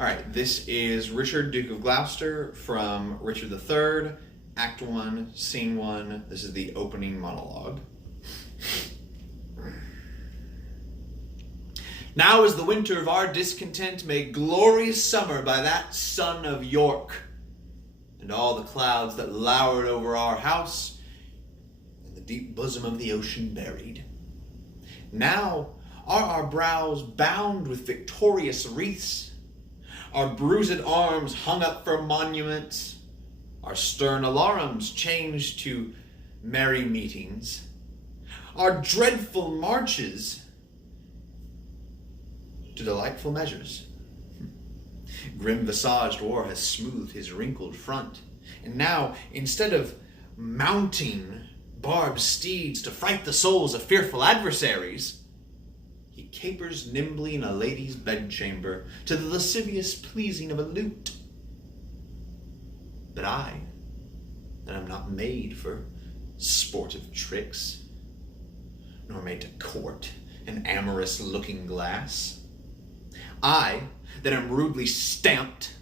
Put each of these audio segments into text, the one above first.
All right, this is Richard, Duke of Gloucester from Richard III, Act 1, Scene 1. This is the opening monologue. Now is the winter of our discontent made glorious summer by that son of York, and all the clouds that lowered over our house in the deep bosom of the ocean buried. Now are our brows bound with victorious wreaths, our bruised arms hung up for monuments, our stern alarums changed to merry meetings, our dreadful marches to delightful measures. Grim-visaged war has smoothed his wrinkled front, and now, instead of mounting barbed steeds to fright the souls of fearful adversaries, he capers nimbly in a lady's bedchamber to the lascivious pleasing of a lute. But I, that am not made for sportive tricks, nor made to court an amorous looking-glass, I, that am rudely stamped,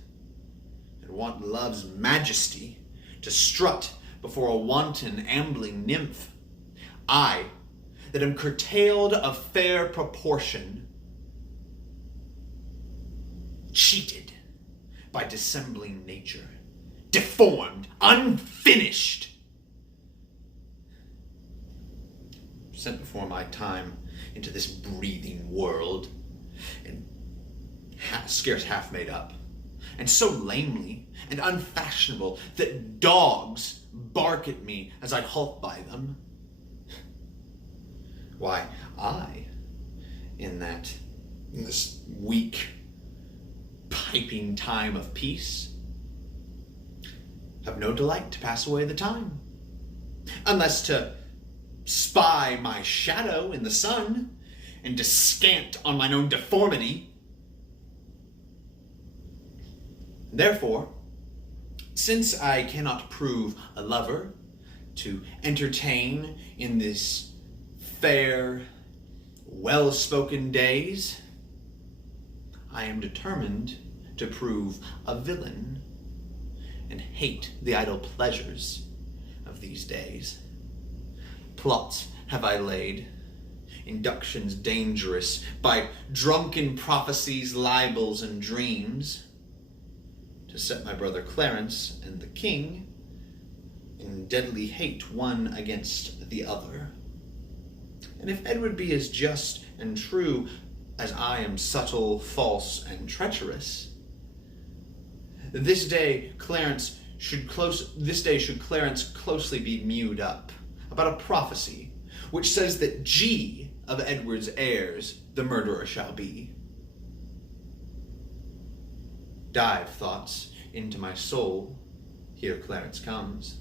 and want love's majesty to strut before a wanton ambling nymph, I, that am curtailed of fair proportion, cheated by dissembling nature, deformed, unfinished, sent before my time into this breathing world, and scarce half made up, and so lamely and unfashionable that dogs bark at me as I halt by them. Why, I, in this weak, piping time of peace, have no delight to pass away the time, unless to spy my shadow in the sun, and descant on mine own deformity. Therefore, since I cannot prove a lover to entertain in this fair, well-spoken days, I am determined to prove a villain and hate the idle pleasures of these days. Plots have I laid, inductions dangerous, by drunken prophecies, libels, and dreams, to set my brother Clarence and the king in deadly hate one against the other. And if Edward be as just and true as I am subtle, false, and treacherous, this day should Clarence closely be mewed up about a prophecy which says that G of Edward's heirs the murderer shall be. Dive, thoughts, into my soul. Here Clarence comes.